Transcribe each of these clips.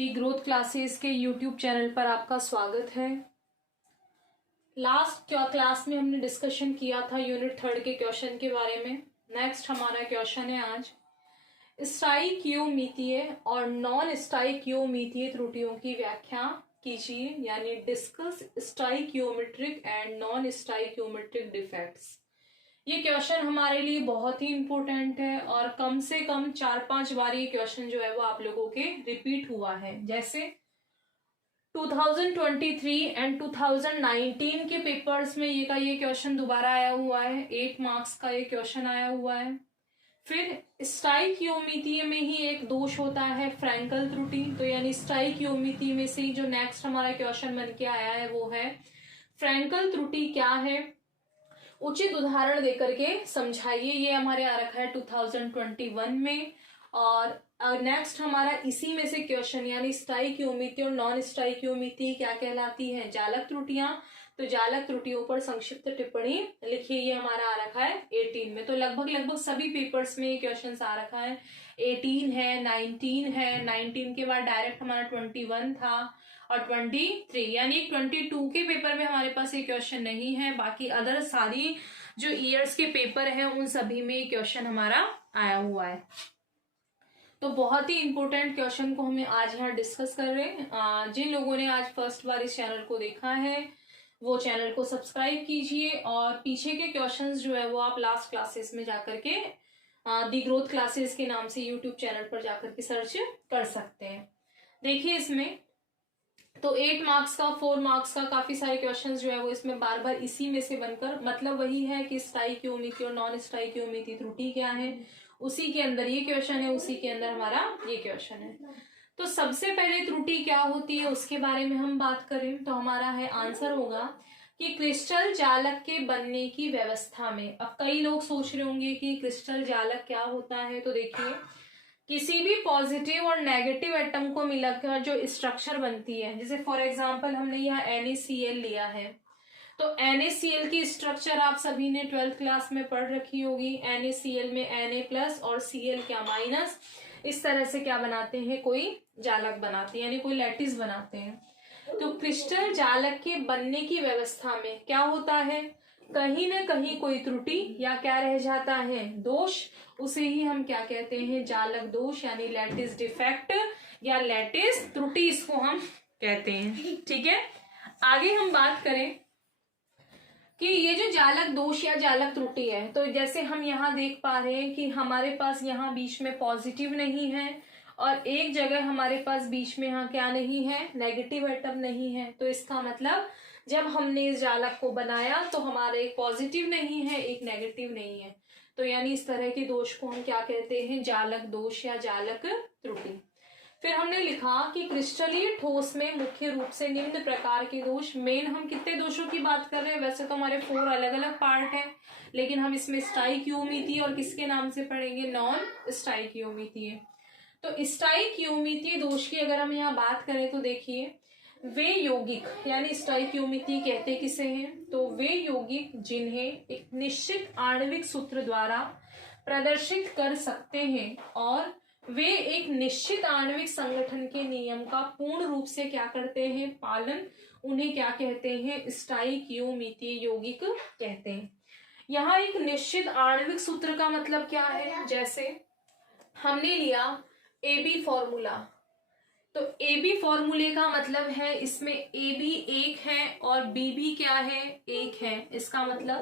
दी growth classes के YouTube channel पर आपका स्वागत है। लास्ट क्लास में हमने डिस्कशन किया था यूनिट 3 के क्वेश्चन के बारे में। नेक्स्ट हमारा क्वेश्चन है आज स्टाइकियोमीतीय और नॉन स्टाइकियोमीतीय त्रुटियों की व्याख्या कीजिए, यानी discuss stoichiometric and non stoichiometric defects. ये क्वेश्चन हमारे लिए बहुत ही इंपॉर्टेंट है और कम से कम 4-5 बार ये क्वेश्चन जो है वो आप लोगों के रिपीट हुआ है। जैसे 2023 एंड 2019 के पेपर्स में ये क्वेश्चन दोबारा आया हुआ है। 8 मार्क्स का ये क्वेश्चन आया हुआ है। फिर स्टाइकियोमीतीय में ही एक दोष होता है फ्रैंकल त्रुटि, तो यानी स्टाइकियोमीतीय में से जो नेक्स्ट हमारा क्वेश्चन बन के आया है वो है फ्रैंकल त्रुटि क्या है, उचित उदाहरण देकर के समझाइए। ये हमारे आ रखा है 2021 में। और नेक्स्ट हमारा इसी में से क्वेश्चन यानी स्टाइकियोमीतीय और नॉन स्टाइकियोमीतीय क्या कहलाती है, जालक त्रुटियां। तो जालक त्रुटियों पर संक्षिप्त टिप्पणी लिखिए, ये हमारा आ रखा है 18 में। तो लगभग सभी पेपर्स में ये क्वेश्चन आ रखा है। 18 है, 19 है, 19 के बाद डायरेक्ट हमारा 21 था और 23, यानी 22 के पेपर में हमारे पास ये क्वेश्चन नहीं है। बाकी अदर सारी जो ईयर्स के पेपर हैं उन सभी में ये क्वेश्चन हमारा आया हुआ है। तो बहुत ही इंपॉर्टेंट क्वेश्चन को हमें आज यहाँ डिस्कस कर रहे हैं। जिन लोगों ने आज फर्स्ट बार इस चैनल को देखा है वो चैनल को सब्सक्राइब कीजिए और पीछे के क्वेश्चंस जो है वो आप लास्ट क्लासेस में जाकर के दी ग्रोथ क्लासेस के नाम से यूट्यूब चैनल पर जाकर के सर्च कर सकते हैं। देखिए इसमें तो 8 मार्क्स का, 4 मार्क्स का काफी सारे क्वेश्चंस जो है वो इसमें बार बार इसी में से बनकर, मतलब वही है कि स्टाइकियोमीतीय और नॉन स्टाइकियोमीतीय त्रुटि क्या है, उसी के अंदर ये क्वेश्चन है, उसी के अंदर हमारा ये क्वेश्चन है। तो सबसे पहले त्रुटि क्या होती है उसके बारे में हम बात करें तो हमारा है आंसर होगा कि क्रिस्टल जालक के बनने की व्यवस्था में। अब कई लोग सोच रहे होंगे कि क्रिस्टल जालक क्या होता है, तो देखिए किसी भी पॉजिटिव और नेगेटिव एटम को मिलाकर जो स्ट्रक्चर बनती है, जैसे फॉर एग्जांपल हमने यहाँ NaCl लिया है, तो NaCl की स्ट्रक्चर आप सभी ने 12th क्लास में पढ़ रखी होगी। NaCl में Na+ और Cl क्या माइनस, इस तरह से क्या बनाते हैं, कोई जालक बनाते हैं, यानी कोई लैटिस बनाते हैं। तो क्रिस्टल जालक के बनने की व्यवस्था में क्या होता है, कहीं ना कहीं कोई त्रुटि या क्या रह जाता है, दोष, उसे ही हम क्या कहते हैं, जालक दोष, यानी लैटिस डिफेक्ट या लैटिस त्रुटि इसको हम कहते हैं। ठीक है, आगे हम बात करें कि ये जो जालक दोष या जालक त्रुटि है, तो जैसे हम यहाँ देख पा रहे हैं कि हमारे पास यहाँ बीच में पॉजिटिव नहीं है और एक जगह हमारे पास बीच में यहाँ क्या नहीं है, नेगेटिव एटम नहीं है। तो इसका मतलब जब हमने इस जालक को बनाया तो हमारा एक पॉजिटिव नहीं है, एक नेगेटिव नहीं है, तो यानी इस तरह के दोष को हम क्या कहते हैं, जालक दोष या जालक त्रुटि। फिर हमने लिखा कि क्रिस्टलीय ठोस में मुख्य रूप से निम्न प्रकार के दोष, मेन हम कितने दोषों की बात कर रहे हैं, वैसे तो हमारे 4 अलग अलग पार्ट हैं, लेकिन हम इसमें स्टाइकियोमीतीय और किसके नाम से पढ़ेंगे, नॉन स्टाइकियोमीतीय। तो स्टाइकियोमीतीय दोष की अगर हम यहाँ बात करें तो देखिए वे यौगिक, यानी स्टाइकियोमीतीय कहते किसे हैं, तो वे यौगिक जिन्हें एक निश्चित आणविक सूत्र द्वारा प्रदर्शित कर सकते हैं और वे एक निश्चित आणविक संगठन के नियम का पूर्ण रूप से क्या करते हैं, पालन, उन्हें क्या कहते हैं, स्टाइकियोमीतीय यौगिक कहते हैं। यहाँ एक निश्चित आणविक सूत्र का मतलब क्या है, जैसे हमने लिया AB फॉर्मूला, तो AB फॉर्मूले का मतलब है इसमें AB 1 है और BB क्या है, 1 है। इसका मतलब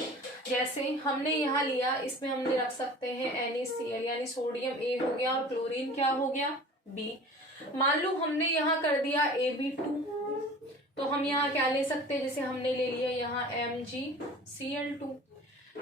जैसे हमने यहाँ लिया, इसमें हमने रख सकते हैं NaCl, यानी सोडियम A हो गया और क्लोरीन क्या हो गया, B। मान लो हमने यहाँ कर दिया AB2, तो हम यहाँ क्या ले सकते हैं, जैसे हमने ले लिया यहाँ MgCl2,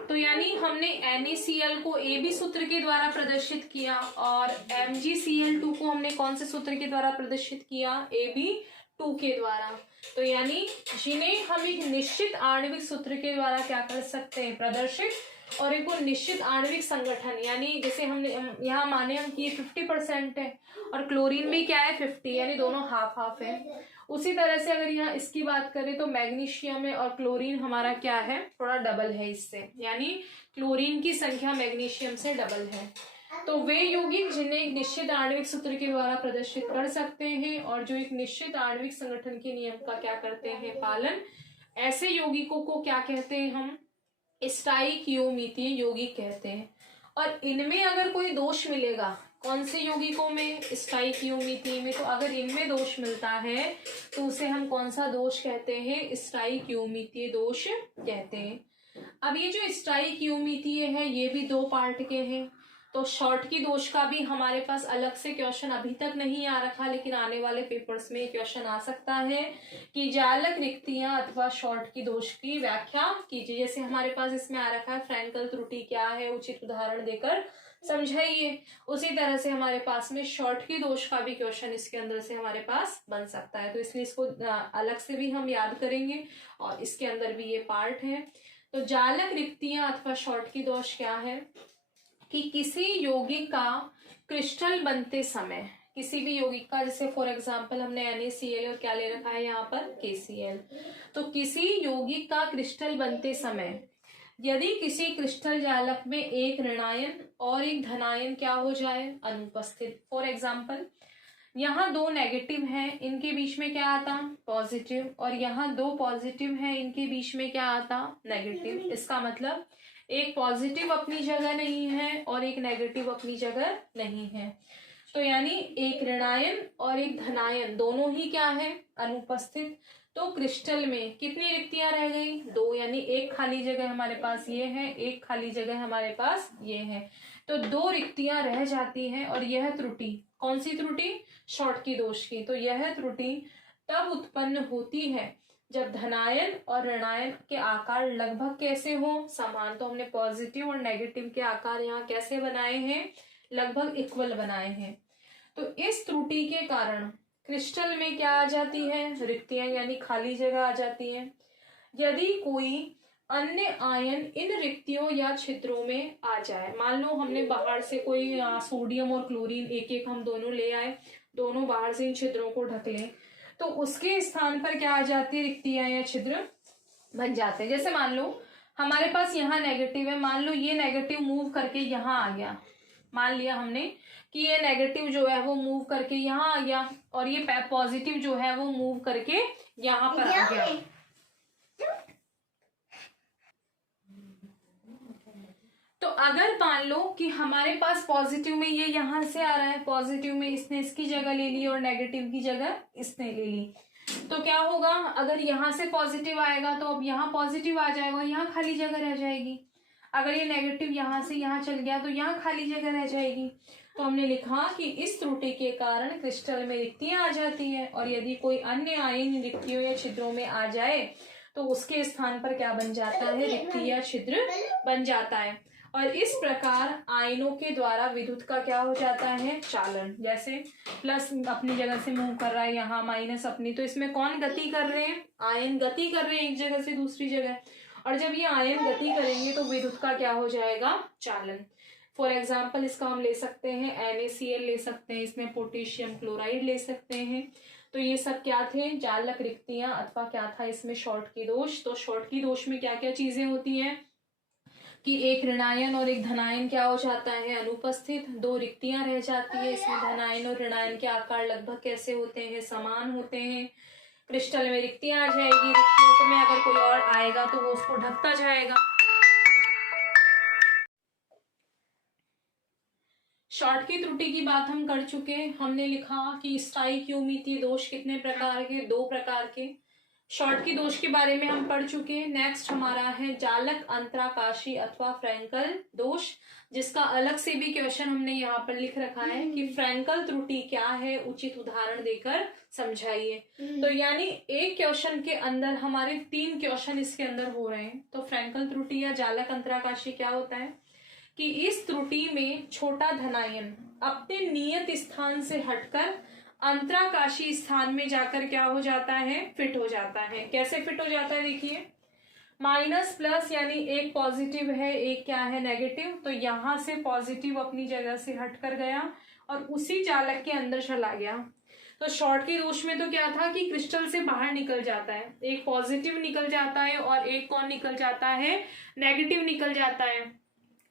तो यानी हमने NaCl को AB सूत्र के द्वारा प्रदर्शित किया और MgCl2 को हमने कौन से सूत्र के द्वारा प्रदर्शित किया, AB2 के द्वारा। तो यानी जिन्हें हम एक निश्चित आणविक सूत्र के द्वारा क्या कर सकते हैं, प्रदर्शित, और एक निश्चित आणविक संगठन, यानी जैसे हमने यहाँ माने हम कि 50% है और क्लोरीन भी क्या है 50, यानी दोनों हाफ हाफ है। उसी तरह से अगर यहाँ इसकी बात करें तो मैग्नीशियम है और क्लोरीन हमारा क्या है, थोड़ा डबल है इससे, यानी क्लोरीन की संख्या मैग्नीशियम से डबल है। तो वे यौगिक जिन्हें एक निश्चित आणविक सूत्र के द्वारा प्रदर्शित कर सकते हैं और जो एक निश्चित आणविक संगठन के नियम का क्या करते हैं, पालन, ऐसे यौगिकों को क्या कहते हैं हम, स्टाइकियोमीतीय यौगिक कहते हैं। और इनमें अगर कोई दोष मिलेगा, कौन से यौगिकों में, स्टाइकियोमीतीय में, तो अगर इनमें दोष मिलता है तो उसे हम कौन सा दोष कहते हैं, स्टाइकियोमीतीय दोष कहते हैं। अब ये जो स्टाइकियोमीतीय है ये भी दो पार्ट के हैं। तो शॉर्टकी दोष का भी हमारे पास अलग से क्वेश्चन अभी तक नहीं आ रखा, लेकिन आने वाले पेपर्स में क्वेश्चन आ सकता है कि जालक रिक्तियां अथवा शॉर्टकी दोष की व्याख्या कीजिए। जैसे हमारे पास इसमें आ रखा है फ्रैंकल त्रुटि क्या है, उचित उदाहरण देकर समझाइए। उसी तरह से हमारे पास में शॉर्टकी दोष का भी क्वेश्चन इसके अंदर से हमारे पास बन सकता है, तो इसलिए इसको अलग से भी हम याद करेंगे और इसके अंदर भी ये पार्ट है। तो जालक रिक्तियां अथवा शॉर्टकी दोष क्या है कि किसी यौगिक का क्रिस्टल बनते समय, किसी भी यौगिक का, जैसे फॉर एग्जांपल हमने NaCl और क्या ले रखा है यहाँ पर KCl, तो किसी यौगिक का क्रिस्टल बनते समय यदि किसी क्रिस्टल जालक में एक ऋणायन और एक धनायन क्या हो जाए, अनुपस्थित। फॉर एग्जांपल यहाँ दो नेगेटिव हैं, इनके बीच में क्या आता, पॉजिटिव, और यहाँ दो पॉजिटिव हैं, इनके बीच में क्या आता, नेगेटिव। इसका मतलब एक पॉजिटिव अपनी जगह नहीं है और एक नेगेटिव अपनी जगह नहीं है। तो यानी एक ऋणायन और एक धनायन दोनों ही क्या है, अनुपस्थित। तो क्रिस्टल में कितनी रिक्तियां रह गई, दो, यानी एक खाली जगह हमारे पास ये है, एक खाली जगह हमारे पास ये है, तो दो रिक्तियां रह जाती हैं। और यह त्रुटि, कौन सी त्रुटि, शॉर्टकी दोष की। तो यह त्रुटि तब उत्पन्न होती है जब धनायन और ऋणायन के आकार लगभग कैसे हो, समान। तो हमने पॉजिटिव और नेगेटिव के आकार यहाँ कैसे बनाए हैं, लगभग इक्वल बनाए हैं। तो इस त्रुटि के कारण क्रिस्टल में क्या आ जाती है, रिक्तियां, यानी खाली जगह आ जाती है। यदि कोई अन्य आयन इन रिक्तियों या छिद्रों में आ जाए, मान लो हमने बाहर से कोई सोडियम और क्लोरीन एक एक हम दोनों ले आए, दोनों बाहर से इन छिद्रों को ढक लें, तो उसके स्थान पर क्या आ जाती है, रिक्तियां या छिद्र बन जाते हैं। जैसे मान लो हमारे पास यहाँ नेगेटिव है, मान लो ये नेगेटिव मूव करके यहाँ आ गया, मान लिया हमने कि ये नेगेटिव जो है वो मूव करके यहाँ आ गया और ये पॉजिटिव जो है वो मूव करके यहाँ पर आ गया। तो अगर मान लो कि हमारे पास पॉजिटिव में ये यहाँ से आ रहा है, पॉजिटिव में इसने इसकी जगह ले ली और नेगेटिव की जगह इसने ले ली, तो क्या होगा, अगर यहाँ से पॉजिटिव आएगा तो अब यहाँ पॉजिटिव आ जाएगा और यहाँ खाली जगह रह जाएगी। अगर ये नेगेटिव यहाँ से यहाँ चल गया तो यहाँ खाली जगह रह जाएगी। तो हमने लिखा कि इस त्रुटि के कारण क्रिस्टल में रिक्तियां आ जाती हैं और यदि कोई अन्य आयन रिक्तियों या छिद्रों में आ जाए तो उसके स्थान पर क्या बन जाता है, रिक्ति या छिद्र बन जाता है। और इस प्रकार आयनों के द्वारा विद्युत का क्या हो जाता है, चालन। जैसे प्लस अपनी जगह से मूव कर रहा है, यहाँ माइनस अपनी, तो इसमें कौन गति कर रहे हैं, आयन गति कर रहे हैं एक जगह से दूसरी जगह, और जब ये आयन गति करेंगे तो विद्युत का क्या हो जाएगा, चालन। फॉर एग्जाम्पल इसका हम ले सकते हैं NaCl ले सकते हैं, इसमें पोटेशियम क्लोराइड ले सकते हैं। तो ये सब क्या थे, जालक रिक्तियां अथवा क्या था इसमें शॉर्टकी दोष। तो शॉर्टकी दोष में क्या क्या चीजें होती हैं कि एक ऋणायन और एक धनायन क्या हो जाता है, अनुपस्थित, दो रिक्तियां रह जाती है, इसमें धनायन और ऋणायन के आकार लगभग कैसे होते हैं, समान होते हैं। क्रिस्टल में रिक्तियां आ जाएगी, रिक्तियों में अगर कोई और आएगा तो वो उसको ढकता जाएगा। शॉर्टकी त्रुटि की बात हम कर चुके, हमने लिखा कि स्टाइकियोमीतीय दोष कितने प्रकार के, दो प्रकार के। शॉर्टकी दोष के बारे में हम पढ़ चुके। नेक्स्ट हमारा है जालक अंतराकाशी अथवा फ्रैंकल दोष, जिसका अलग से भी क्वेश्चन हमने यहाँ पर लिख रखा है कि फ्रैंकल त्रुटि क्या है, उचित उदाहरण देकर समझाइए। तो यानी एक क्वेश्चन के अंदर हमारे 3 क्वेश्चन इसके अंदर हो रहे हैं। तो फ्रैंकल त्रुटि या जालक अंतराकाशी क्या होता है कि इस त्रुटि में छोटा धनायन अपने नियत स्थान से हटकर अंतराकाशी स्थान में जाकर क्या हो जाता है, फिट हो जाता है। कैसे फिट हो जाता है, देखिए माइनस प्लस, यानी एक पॉजिटिव है एक क्या है, नेगेटिव। तो यहां से पॉजिटिव अपनी जगह से हटकर गया और उसी जालक के अंदर चला गया। तो शॉर्टकी दोष में तो क्या था कि क्रिस्टल से बाहर निकल जाता है, एक पॉजिटिव निकल जाता है और एक कौन निकल जाता है, नेगेटिव निकल जाता है।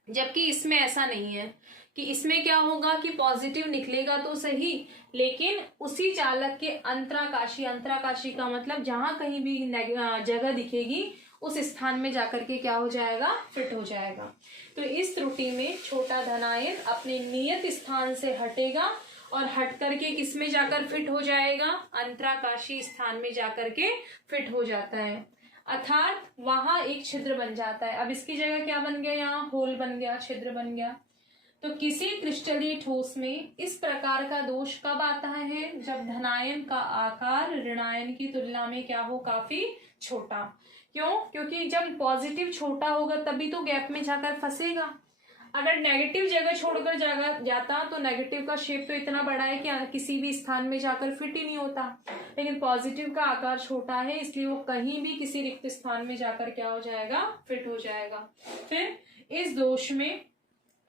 जबकि इसमें ऐसा नहीं है, कि इसमें क्या होगा कि पॉजिटिव निकलेगा तो सही, लेकिन उसी चालक के अंतराकाशी, अंतराकाशी का मतलब जहां कहीं भी जगह दिखेगी उस स्थान में जाकर के क्या हो जाएगा, फिट हो जाएगा। तो इस त्रुटि में छोटा धनायन अपने नियत स्थान से हटेगा और हट करके किस में जाकर फिट हो जाएगा, अंतराकाशी स्थान में जाकर के फिट हो जाता है, अर्थात वहां एक छिद्र बन जाता है। अब इसकी जगह क्या बन गया, यहाँ होल बन गया, छिद्र बन गया। तो किसी क्रिस्टलीय ठोस में इस प्रकार का दोष कब आता है, जब धनायन का आकार ऋणायन की तुलना में क्या हो, काफी छोटा। क्यों, क्योंकि जब पॉजिटिव छोटा होगा तभी तो गैप में जाकर फंसेगा। अगर नेगेटिव जगह छोड़कर जाता तो नेगेटिव का शेप तो इतना बड़ा है कि किसी भी स्थान में जाकर फिट ही नहीं होता, लेकिन पॉजिटिव का आकार छोटा है इसलिए वो कहीं भी किसी रिक्त स्थान में जाकर क्या हो जाएगा, फिट हो जाएगा। फिर इस दोष में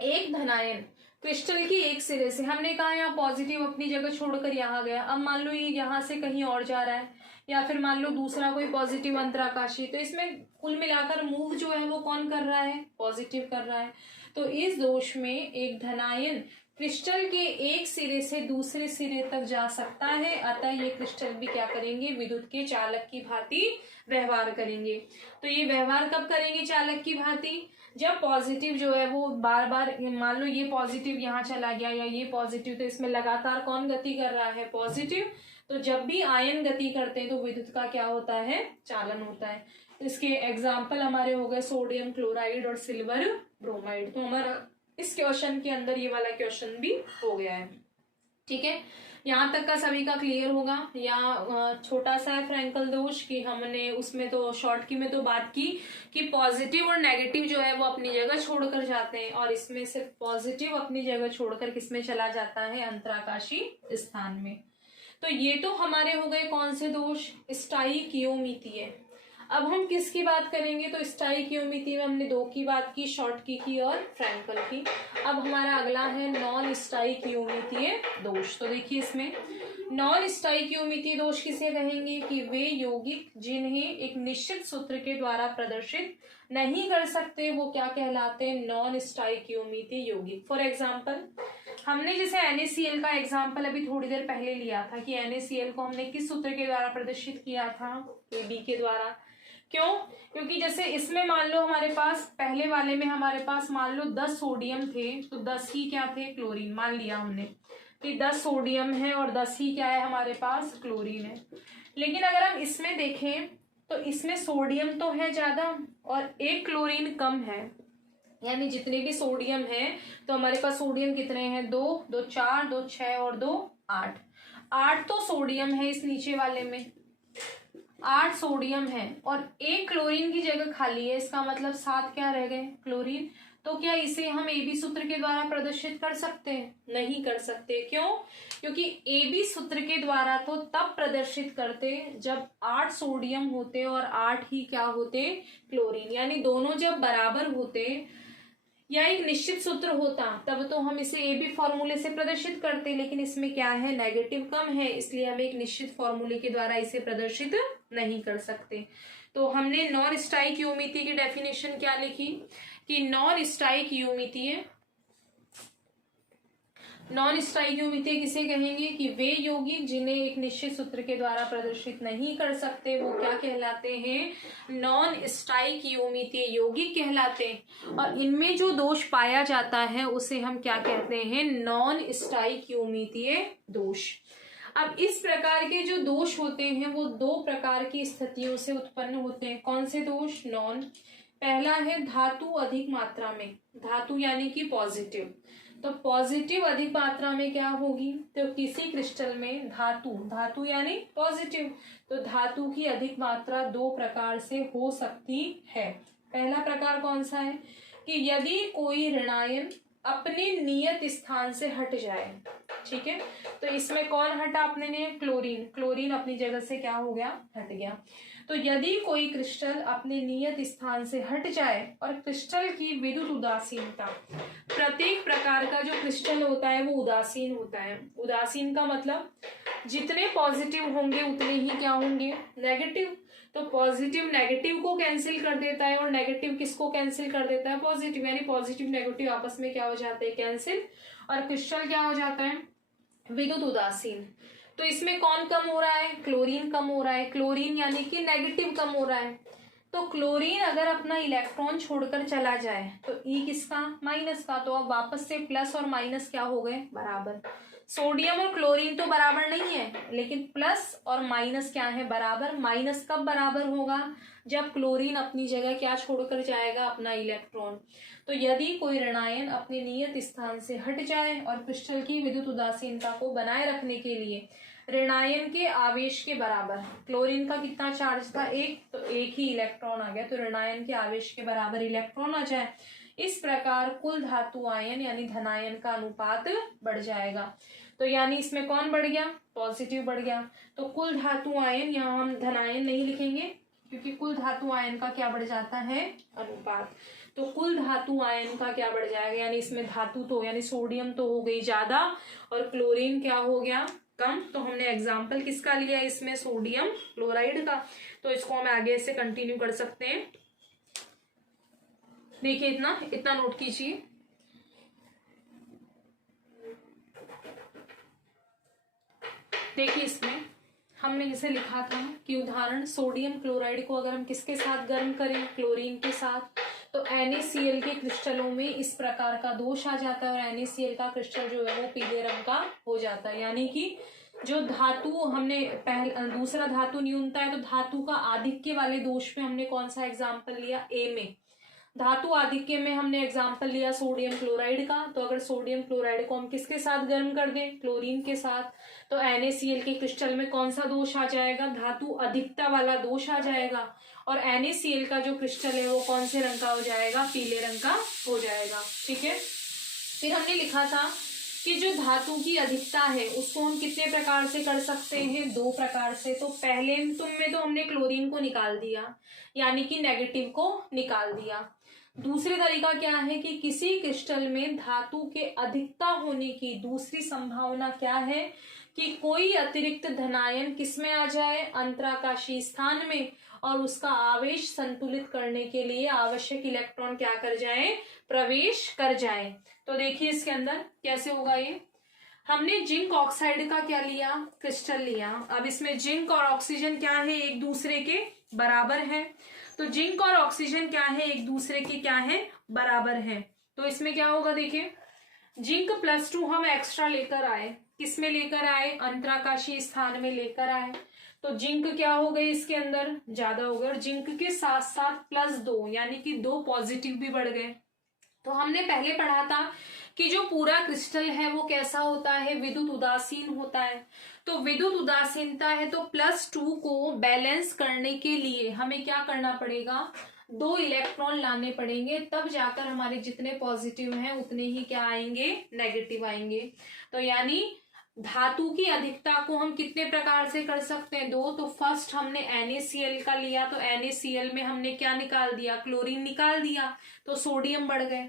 एक धनायन क्रिस्टल की एक सिरे से, हमने कहा यहाँ पॉजिटिव अपनी जगह छोड़कर यहाँ गया, अब मान लो ये यहाँ से कहीं और जा रहा है, या फिर मान लो दूसरा कोई पॉजिटिव अंतराकाशी, तो इसमें कुल मिलाकर मूव जो है वो कौन कर रहा है, पॉजिटिव कर रहा है। तो इस दोष में एक धनायन क्रिस्टल के एक सिरे से दूसरे सिरे तक जा सकता है, अतः ये क्रिस्टल भी क्या करेंगे, विद्युत के चालक की भांति व्यवहार करेंगे। तो ये व्यवहार कब करेंगे चालक की भांति, जब पॉजिटिव जो है वो बार बार, मान लो ये पॉजिटिव यहाँ चला गया या ये पॉजिटिव, तो इसमें लगातार कौन गति कर रहा है, पॉजिटिव। तो जब भी आयन गति करते हैं तो विद्युत का क्या होता है, चालन होता है। इसके एग्जाम्पल हमारे हो गए सोडियम क्लोराइड और सिल्वर ब्रोमाइड। तो हमारा इस क्वेश्चन के अंदर ये वाला क्वेश्चन भी हो गया है। ठीक है, यहाँ तक का सभी का क्लियर होगा। या छोटा सा है फ्रैंकल दोष कि हमने उसमें तो शॉर्ट की में तो बात की कि पॉजिटिव और नेगेटिव जो है वो अपनी जगह छोड़कर जाते हैं, और इसमें सिर्फ पॉजिटिव अपनी जगह छोड़कर किसमें चला जाता है, अंतराकाशी स्थान में। तो ये तो हमारे हो गए कौन से दोष, स्टाइकियोमीतीय। अब हम किसकी बात करेंगे, तो स्टाइकियोमीतीय में हमने दो की बात की, शॉर्ट की और फ्रैंकल की। अब हमारा अगला है नॉन स्टाइकियोमीतीय दोष। तो देखिए इसमें नॉन स्टाइकियोमीतीय दोष किसे कहेंगे कि वे यौगिक जिन्हें एक निश्चित सूत्र के द्वारा प्रदर्शित नहीं कर सकते वो क्या कहलाते हैं, नॉन स्टाइकियोमीतीय यौगिक। फॉर एग्जाम्पल हमने जैसे NaCl का एग्जाम्पल अभी थोड़ी देर पहले लिया था कि NaCl को हमने किस सूत्र के द्वारा प्रदर्शित किया था, AB के द्वारा। क्यों, क्योंकि जैसे इसमें मान लो हमारे पास पहले वाले में हमारे पास मान लो 10 सोडियम थे, तो 10 ही क्या थे, क्लोरीन मान लिया हमने कि 10 सोडियम है और 10 ही क्या है हमारे पास, क्लोरीन है। लेकिन अगर हम इसमें देखें तो इसमें सोडियम तो है ज्यादा और एक क्लोरीन कम है, यानी जितने भी सोडियम है तो हमारे पास सोडियम कितने हैं, 2, 2 4, 2 6 और 2 8। 8 तो सोडियम है इस नीचे वाले में, 8 सोडियम है और एक क्लोरीन की जगह खाली है, इसका मतलब 7 क्या रह गए, क्लोरीन। तो क्या इसे हम AB सूत्र के द्वारा प्रदर्शित कर सकते हैं, नहीं कर सकते। क्यों, क्योंकि AB सूत्र के द्वारा तो तब प्रदर्शित करते जब 8 सोडियम होते और 8 ही क्या होते, क्लोरीन, यानी दोनों जब बराबर होते या एक निश्चित सूत्र होता तब तो हम इसे AB फॉर्मूले से प्रदर्शित करते, लेकिन इसमें क्या है, नेगेटिव कम है, इसलिए हम एक निश्चित फॉर्मूले के द्वारा इसे प्रदर्शित नहीं कर सकते। तो हमने नॉन स्टाइकियोमीतीय की डेफिनेशन क्या लिखी कि नॉन स्टाइकियोमीतीय किसे कहेंगे कि वे यौगिक जिन्हें एक निश्चित सूत्र के द्वारा प्रदर्शित नहीं कर सकते वो क्या कहलाते हैं, नॉन स्टाइकियोमीतीय यौगिक कहलाते हैं। और इनमें जो दोष पाया जाता है उसे हम क्या कहते हैं, नॉन स्टाइकियोमीतीय दोष। अब इस प्रकार के जो दोष होते हैं वो 2 प्रकार की स्थितियों से उत्पन्न होते हैं। कौन से दोष, नॉन। पहला है धातु अधिक मात्रा में, धातु यानी कि पॉजिटिव। तो पॉजिटिव अधिक मात्रा में क्या होगी, तो किसी क्रिस्टल में धातु यानी पॉजिटिव, तो धातु की अधिक मात्रा 2 प्रकार से हो सकती है। पहला प्रकार कौन सा है कि यदि कोई ऋणायन अपने नियत स्थान से हट जाए, ठीक है। तो इसमें कौन हटा अपने नियत, क्लोरीन अपनी जगह से क्या हो गया, हट गया। तो यदि कोई क्रिस्टल अपने नियत स्थान से हट जाए और क्रिस्टल की विद्युत उदासीनता, प्रत्येक प्रकार का जो क्रिस्टल होता है वो उदासीन होता है। उदासीन का मतलब जितने पॉजिटिव होंगे उतने ही क्या होंगे, नेगेटिव। तो पॉजिटिव नेगेटिव को कैंसिल कर देता है और नेगेटिव किसको कैंसिल कर देता है, पॉजिटिव, यानी पॉजिटिव नेगेटिव आपस में क्या हो जाते हैं, कैंसिल, और क्रिस्टल क्या हो जाता है, विद्युत उदासीन। तो इसमें कौन कम हो रहा है, क्लोरीन कम हो रहा है, क्लोरीन यानी कि नेगेटिव कम हो रहा है। तो क्लोरीन अगर अपना इलेक्ट्रॉन छोड़कर चला जाए तो ई किसका, माइनस का, तो अब वापस से प्लस और माइनस क्या हो गए, बराबर। सोडियम और क्लोरीन तो बराबर नहीं है, लेकिन प्लस और माइनस क्या है, बराबर। माइनस कब बराबर होगा, जब क्लोरीन अपनी जगह क्या छोड़कर जाएगा, अपना इलेक्ट्रॉन। तो यदि कोई ऋणायन अपने नियत स्थान से हट जाए और क्रिस्टल की विद्युत उदासीनता को बनाए रखने के लिए ऋणायन के आवेश के बराबर, क्लोरीन का कितना चार्ज था, एक, तो एक ही इलेक्ट्रॉन आ गया, तो ऋणायन के आवेश के बराबर इलेक्ट्रॉन आ जाए, इस प्रकार कुल धातु आयन यानी धनायन का अनुपात बढ़ जाएगा। तो यानी इसमें कौन बढ़ गया, पॉजिटिव बढ़ गया। तो कुल धातु आयन, यहाँ हम धनायन नहीं लिखेंगे क्योंकि कुल धातु आयन का क्या बढ़ जाता है, अनुपात। तो कुल धातु आयन का क्या बढ़ जाएगा, यानी इसमें धातु तो यानी सोडियम तो हो गई ज्यादा और क्लोरीन क्या हो गया, कम। तो हमने एग्जाम्पल किसका लिया इसमें, सोडियम क्लोराइड का। तो इसको हम आगे से कंटिन्यू कर सकते हैं। देखिए इतना इतना नोट कीजिए। देखिए इसमें हमने इसे लिखा था कि उदाहरण सोडियम क्लोराइड को अगर हम किसके साथ गर्म करें, क्लोरीन के साथ, तो NaCl के क्रिस्टलों में इस प्रकार का दोष आ जाता है और NaCl का क्रिस्टल जो है वो पीले रंग का हो जाता है। यानी कि जो धातु हमने दूसरा धातु न्यूनता है, तो धातु का आधिक्य वाले दोष में हमने कौन सा एग्जाम्पल लिया, ए में। धातु आधिक्य में हमने एग्जाम्पल लिया सोडियम क्लोराइड का। तो अगर सोडियम क्लोराइड को हम किसके साथ गर्म कर दें, क्लोरीन के साथ, तो NaCl के क्रिस्टल में कौन सा दोष आ जाएगा, धातु अधिकता वाला दोष आ जाएगा और NaCl का जो क्रिस्टल है वो कौन से रंग का हो जाएगा, पीले रंग का हो जाएगा। ठीक है। फिर हमने लिखा था कि जो धातु की अधिकता है उसको हम कितने प्रकार से कर सकते हैं, दो प्रकार से। तो पहले तुम में तो हमने क्लोरीन को निकाल दिया, यानी कि नेगेटिव को निकाल दिया। दूसरी तरीका क्या है कि किसी क्रिस्टल में धातु के अधिकता होने की दूसरी संभावना क्या है कि कोई अतिरिक्त धनायन किसमें आ जाए, अंतराकाशीय स्थान में, और उसका आवेश संतुलित करने के लिए आवश्यक इलेक्ट्रॉन क्या कर जाए, प्रवेश कर जाए। तो देखिए इसके अंदर कैसे होगा ये। हमने जिंक ऑक्साइड का क्या लिया, क्रिस्टल लिया। अब इसमें जिंक और ऑक्सीजन क्या है, एक दूसरे के बराबर है। तो जिंक और ऑक्सीजन क्या है, एक दूसरे के क्या है, बराबर है। तो इसमें क्या होगा, देखिए जिंक +2 हम एक्स्ट्रा लेकर आए, किसमें लेकर आए, अंतराकाशीय स्थान में लेकर आए। तो जिंक क्या हो गई, इसके अंदर ज्यादा हो गए और जिंक के साथ साथ +2 यानी कि 2 पॉजिटिव भी बढ़ गए। तो हमने पहले पढ़ा था कि जो पूरा क्रिस्टल है वो कैसा होता है, विद्युत उदासीन होता है। तो विद्युत उदासीनता है तो +2 को बैलेंस करने के लिए हमें क्या करना पड़ेगा, 2 इलेक्ट्रॉन लाने पड़ेंगे, तब जाकर हमारे जितने पॉजिटिव हैं उतने ही क्या आएंगे, नेगेटिव आएंगे। तो यानी धातु की अधिकता को हम कितने प्रकार से कर सकते हैं, 2। तो फर्स्ट हमने NaCl का लिया, तो NaCl में हमने क्या निकाल दिया, क्लोरीन निकाल दिया, तो सोडियम बढ़ गए।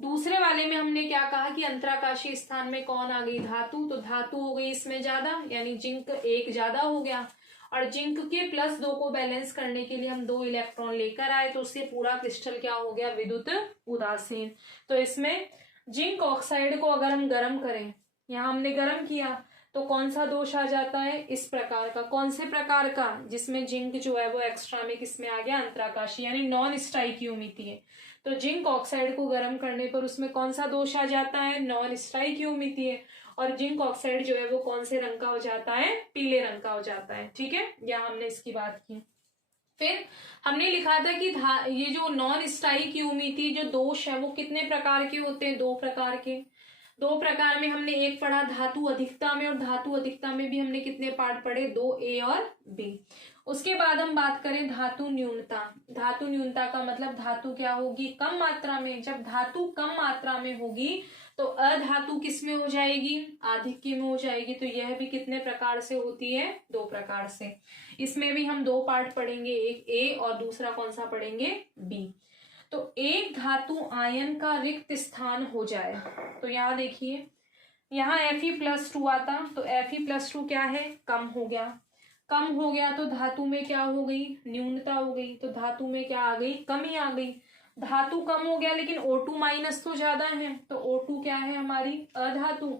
दूसरे वाले में हमने क्या कहा कि अंतराकाशीय स्थान में कौन आ गई, धातु। तो धातु हो गई इसमें ज्यादा, यानी जिंक 1 ज्यादा हो गया और जिंक के +2 को बैलेंस करने के लिए हम 2 इलेक्ट्रॉन लेकर आए, तो उससे पूरा क्रिस्टल क्या हो गया, विद्युत उदासीन। तो इसमें जिंक ऑक्साइड को अगर हम गर्म करें, यहाँ हमने गर्म किया, तो कौन सा दोष आ जाता है, इस प्रकार का। कौन से प्रकार का, जिसमें जिंक जो है वो एक्स्ट्रा में किसमें आ गया, अंतराकाशीय यानी नॉन स्टाइकियोमितीय। तो जिंक ऑक्साइड को गर्म करने पर उसमें कौन सा दोष आ जाता है, नॉन स्टाइकियोमितीय, और जिंक ऑक्साइड जो है वो कौन से रंग का हो जाता है, पीले रंग का हो जाता है। ठीक है, यहाँ हमने इसकी बात की। फिर हमने लिखा था कि ये जो नॉन स्टाइकियोमितीय जो दोष है वो कितने प्रकार के होते हैं, 2 प्रकार के। 2 प्रकार में हमने एक पढ़ा धातु अधिकता में, और धातु अधिकता में भी हमने कितने पार्ट पढ़े, 2A और B। उसके बाद हम बात करें धातु न्यूनता। धातु न्यूनता का मतलब धातु क्या होगी, कम मात्रा में। जब धातु कम मात्रा में होगी तो अधातु किस में हो जाएगी, आधिक्य में हो जाएगी। तो यह भी कितने प्रकार से होती है, 2 प्रकार से। इसमें भी हम 2 पार्ट पढ़ेंगे, एक A और दूसरा कौन सा पढ़ेंगे, B। तो एक धातु आयन का रिक्त स्थान हो जाए, तो यहाँ देखिए यहाँ Fe+2 आता, तो Fe+2 क्या है, कम हो गया। कम हो गया तो धातु में क्या हो गई, न्यूनता हो गई, तो धातु में क्या आ गई, कमी आ गई। धातु कम हो गया लेकिन O2 माइनस तो ज्यादा है, तो O2 क्या है हमारी, अधातु।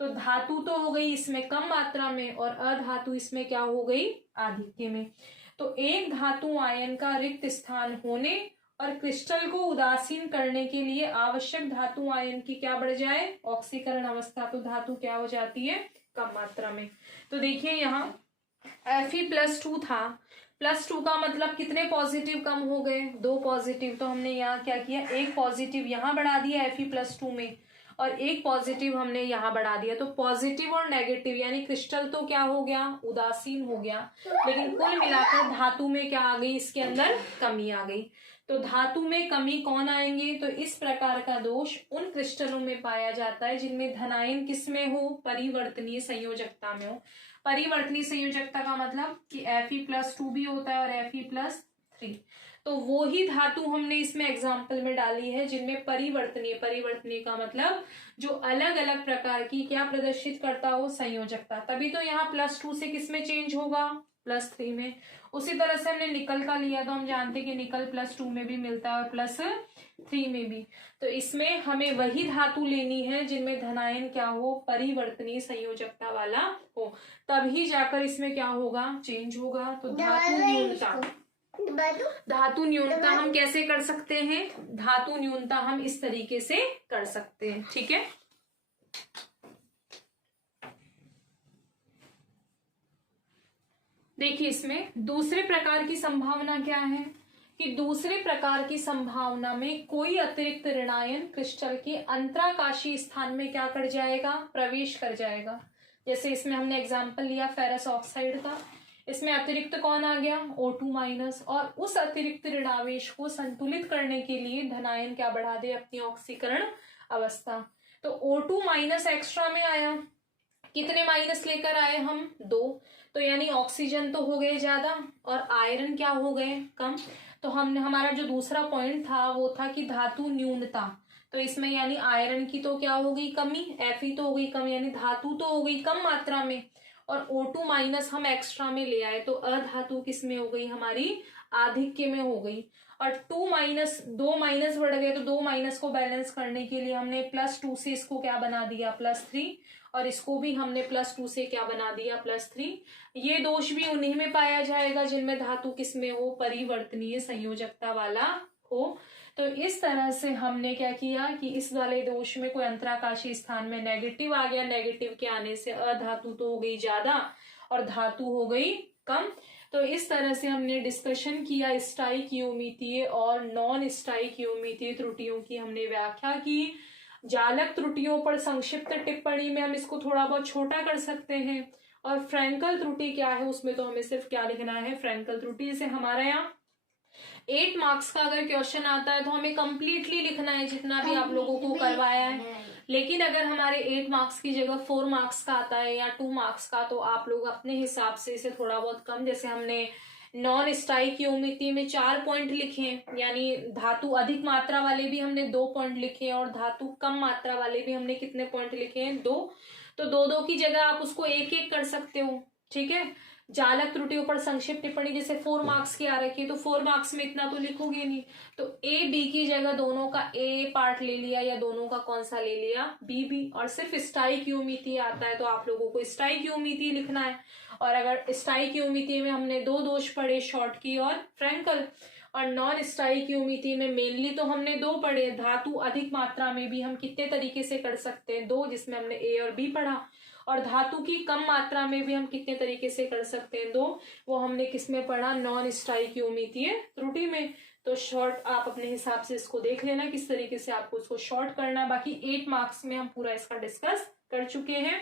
तो धातु तो हो गई इसमें कम मात्रा में और अधातु इसमें क्या हो गई, आधिक्य में। तो एक धातु आयन का रिक्त स्थान होने और क्रिस्टल को उदासीन करने के लिए आवश्यक धातु आयन की क्या बढ़ जाए, ऑक्सीकरण अवस्था, तो धातु क्या हो जाती है, कम मात्रा में। तो देखिए यहाँ Fe+2 था, +2 का मतलब कितने पॉजिटिव कम हो गए, 2 पॉजिटिव। तो हमने यहाँ क्या किया, एक पॉजिटिव यहाँ बढ़ा दिया Fe+2 में और एक पॉजिटिव हमने यहाँ बढ़ा दिया। तो पॉजिटिव और नेगेटिव यानी क्रिस्टल तो क्या हो गया, उदासीन हो गया, लेकिन कुल मिलाकर धातु में क्या आ गई, इसके अंदर कमी आ गई। तो धातु में कमी कौन आएंगे, तो इस प्रकार का दोष उन क्रिस्टलों में पाया जाता है जिनमें धनायन किस में हो, परिवर्तनीय संयोजकता में हो। परिवर्तनीय संयोजकता का मतलब कि Fe+2 भी होता है और Fe+3। तो वो ही धातु हमने इसमें एग्जाम्पल में डाली है जिनमें परिवर्तनीय, परिवर्तनीय का मतलब जो अलग अलग प्रकार की क्या प्रदर्शित करता हो, संयोजकता। तभी तो यहाँ +2 से किस में चेंज होगा, +3 में। उसी तरह से हमने निकल का लिया तो हम जानते हैं कि निकल +2 में भी मिलता है और +3 में भी। तो इसमें हमें वही धातु लेनी है जिनमें धनायन क्या हो, परिवर्तनीय संयोजकता वाला हो, तभी जाकर इसमें क्या होगा, चेंज होगा। तो धातु न्यूनता, धातु न्यूनता हम कैसे कर सकते हैं, धातु न्यूनता हम इस तरीके से कर सकते हैं, ठीक है। देखिए इसमें दूसरे प्रकार की संभावना क्या है कि दूसरे प्रकार की संभावना में कोई अतिरिक्त ऋणायन क्रिस्टल के अंतराकाशीय स्थान में क्या कर जाएगा, प्रवेश कर जाएगा। जैसे इसमें हमने एग्जाम्पल लिया फेरस ऑक्साइड का, इसमें अतिरिक्त कौन आ गया, O2 माइनस, और उस अतिरिक्त ऋणावेश को संतुलित करने के लिए धनायन क्या बढ़ा दे, अपनी ऑक्सीकरण अवस्था। तो O2 माइनस एक्स्ट्रा में आया, कितने माइनस लेकर आए हम, 2। तो यानी ऑक्सीजन तो हो गए ज्यादा और आयरन क्या हो गए, कम। तो हमने, हमारा जो दूसरा पॉइंट था वो था कि धातु न्यूनता, तो इसमें यानी आयरन की तो क्या हो गई, कमी, Fe तो हो गई कम, यानी धातु तो हो गई कम मात्रा में और O2 माइनस हम एक्स्ट्रा में ले आए, तो अधातु किस में हो गई, हमारी आधिक्य में हो गई। और 2 माइनस बढ़ गए, तो 2 माइनस को बैलेंस करने के लिए हमने +2 से इसको क्या बना दिया, +3, और इसको भी हमने +2 से क्या बना दिया, +3। ये दोष भी उन्हीं में पाया जाएगा जिनमें धातु किस में हो, परिवर्तनीय संयोजकता वाला हो। तो इस तरह से हमने क्या किया कि इस वाले दोष में कोई अंतराकाशीय स्थान में नेगेटिव आ गया, नेगेटिव के आने से अधातु तो हो गई ज्यादा और धातु हो गई कम। तो इस तरह से हमने डिस्कशन किया स्टाइकियोमीतीय और नॉन स्टाइकियोमीतीय त्रुटियों की हमने व्याख्या की। जालक त्रुटियों पर संक्षिप्त टिप्पणी में हम इसको थोड़ा बहुत छोटा कर सकते हैं, और फ्रैंकल त्रुटि क्या है उसमें तो हमें सिर्फ क्या लिखना है, फ्रैंकल त्रुटि। जैसे हमारे यहाँ 8 मार्क्स का अगर क्वेश्चन आता है तो हमें कंप्लीटली लिखना है जितना भी आप लोगों को करवाया है, लेकिन अगर हमारे 8 मार्क्स की जगह 4 मार्क्स का आता है या 2 मार्क्स का, तो आप लोग अपने हिसाब से इसे थोड़ा बहुत कम, जैसे हमने नॉन स्टाइकियोमीती में 4 पॉइंट लिखे, यानी धातु अधिक मात्रा वाले भी हमने 2 पॉइंट लिखे और धातु कम मात्रा वाले भी हमने कितने पॉइंट लिखे हैं, 2। तो 2-2 की जगह आप उसको 1-1 कर सकते हो, ठीक है। जालक त्रुटियों पर संक्षिप्त टिप्पणी जैसे 4 मार्क्स की आ रखी है, तो 4 मार्क्स में इतना तो लिखोगे नहीं, तो A-B की जगह दोनों का A पार्ट ले लिया या दोनों का कौन सा ले लिया, B। और सिर्फ स्टाइकियोमीती आता है तो आप लोगों को स्टाइकियोमीती लिखना है। और अगर स्टाइकियोमीती में हमने 2 दोष पढ़े, शॉर्ट की और फ्रैंकल, और नॉन स्टाइकियोमीती में मेनली तो हमने 2 पढ़े, धातु अधिक मात्रा में भी हम कितने तरीके से कर सकते हैं, 2, जिसमें हमने A और B पढ़ा, और धातु की कम मात्रा में भी हम कितने तरीके से कर सकते हैं, 2, वो हमने किसमें पढ़ा, नॉन स्टाइकियोमीतीय त्रुटि में। तो शॉर्ट आप अपने हिसाब से इसको देख लेना किस तरीके से आपको इसको शॉर्ट करना है। बाकी 8 मार्क्स में हम पूरा इसका डिस्कस कर चुके हैं।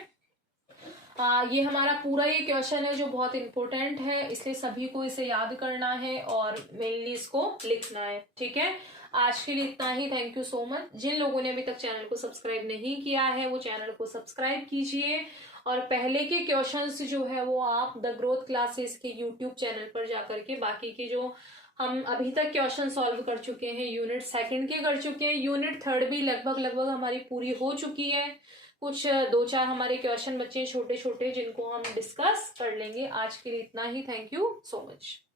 ये हमारा पूरा ये क्वेश्चन है जो बहुत इंपॉर्टेंट है, इसलिए सभी को इसे याद करना है और मेनली इसको लिखना है, ठीक है। आज के लिए इतना ही, थैंक यू सो मच। जिन लोगों ने अभी तक चैनल को सब्सक्राइब नहीं किया है वो चैनल को सब्सक्राइब कीजिए, और पहले के क्वेश्चंस जो है वो आप द ग्रोथ क्लासेस के यूट्यूब चैनल पर जाकर के बाकी के जो हम अभी तक क्वेश्चन सॉल्व कर चुके हैं, यूनिट 2 के कर चुके हैं, यूनिट 3 भी लगभग हमारी पूरी हो चुकी है। कुछ 2-4 हमारे क्वेश्चन बचे छोटे छोटे जिनको हम डिस्कस कर लेंगे। आज के लिए इतना ही। Thank you so much.